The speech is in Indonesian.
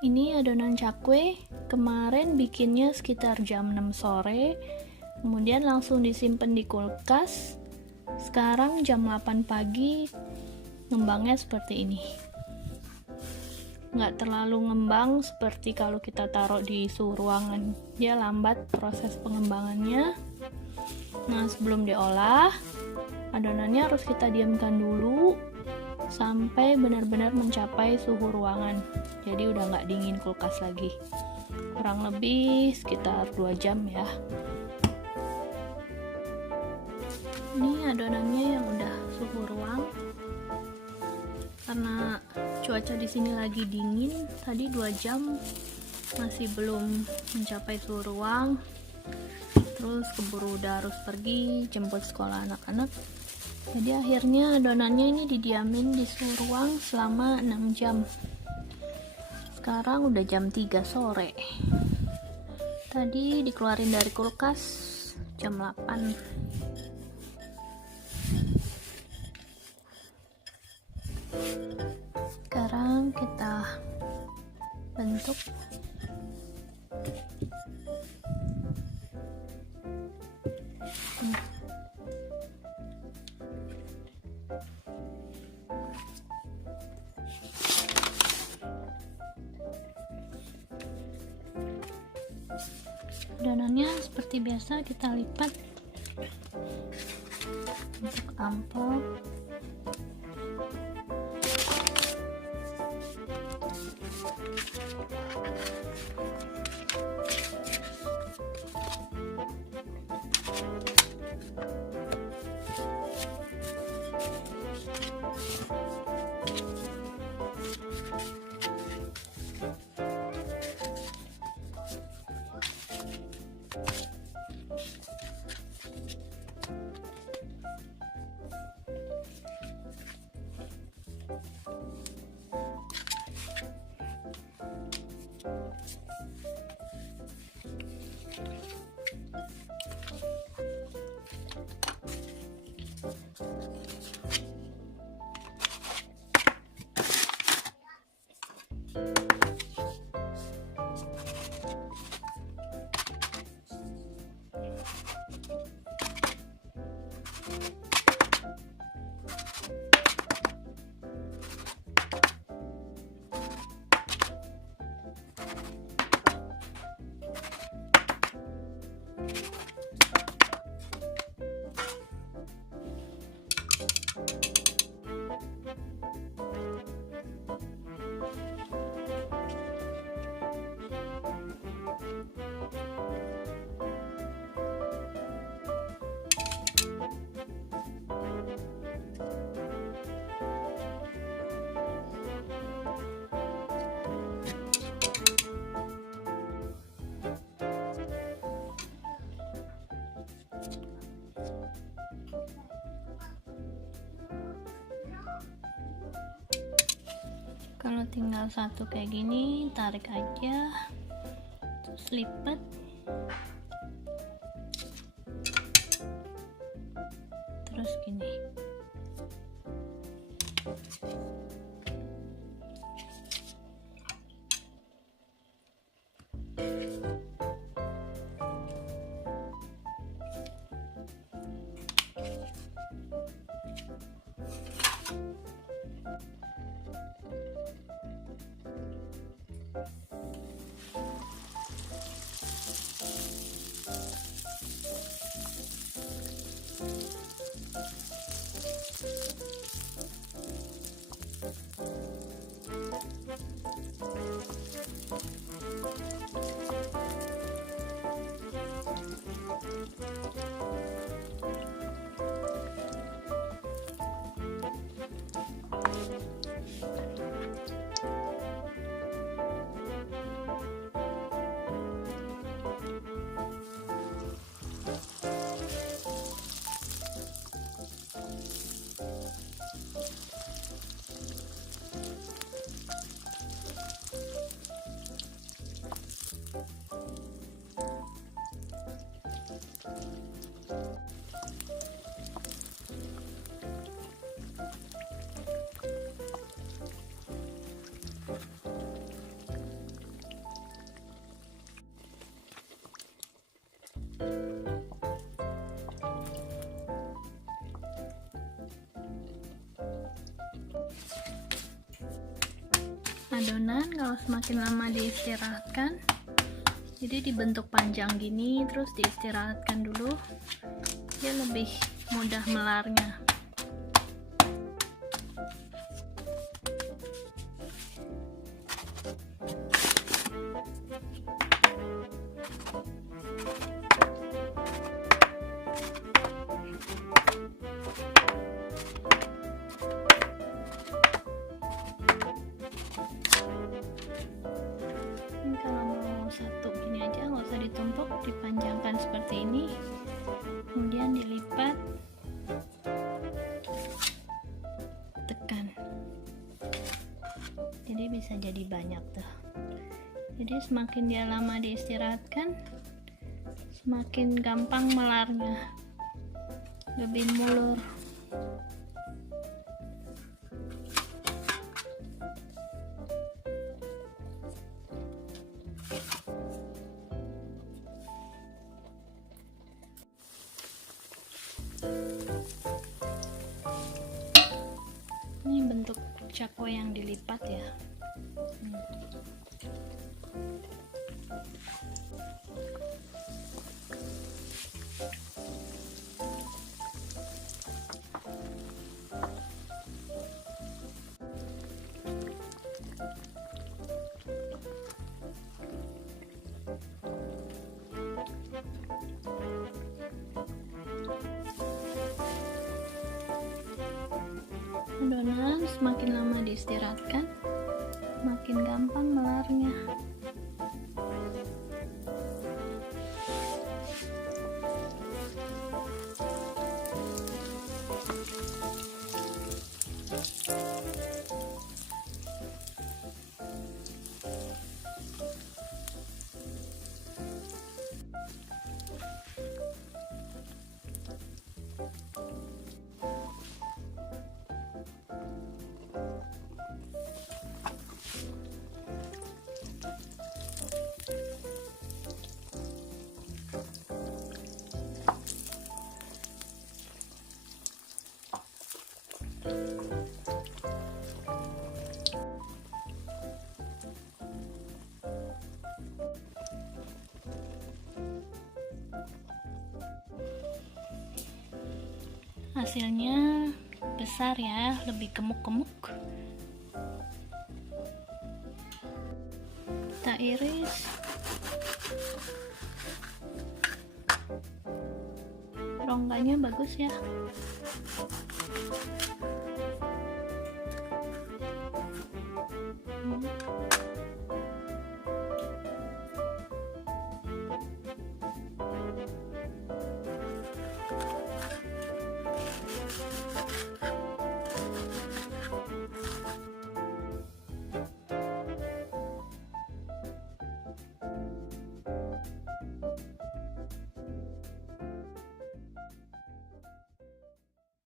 Ini adonan cakwe, kemarin bikinnya sekitar jam 6 sore, kemudian langsung disimpan di kulkas. Sekarang jam 8 pagi, ngembangnya seperti ini. Nggak terlalu ngembang seperti kalau kita taruh di suhu ruangan, dia lambat proses pengembangannya. Nah, sebelum diolah, adonannya harus kita diamkan dulu sampai benar-benar mencapai suhu ruangan, jadi udah nggak dingin kulkas lagi, kurang lebih sekitar 2 jam ya. Ini adonannya yang udah suhu ruang, karena cuaca di sini lagi dingin, tadi 2 jam masih belum mencapai suhu ruang, terus keburu udah harus pergi jemput sekolah anak-anak. Jadi akhirnya adonannya ini didiamin di suhu ruang selama 6 jam. Sekarang udah jam 3 sore. Tadi dikeluarin dari kulkas jam 8. Sekarang kita bentuk. Adonannya seperti biasa kita lipat untuk amplop. Kalau tinggal satu kayak gini, tarik aja, terus lipat, terus gini. adonan kalau semakin lama diistirahatkan. Jadi dibentuk panjang gini, terus diistirahatkan dulu, dia lebih mudah melarnya. Kalau mau satu gini aja, nggak usah ditumpuk, dipanjangkan seperti ini, kemudian dilipat, tekan, jadi bisa jadi banyak tuh. Jadi semakin dia lama diistirahatkan, semakin gampang melarnya, lebih mulur. Ini bentuk cakwe yang dilipat ya. Adonan semakin lama diistirahatkan, makin gampang melarnya. Hasilnya besar ya, lebih gemuk-gemuk. Kita iris, rongganya bagus ya.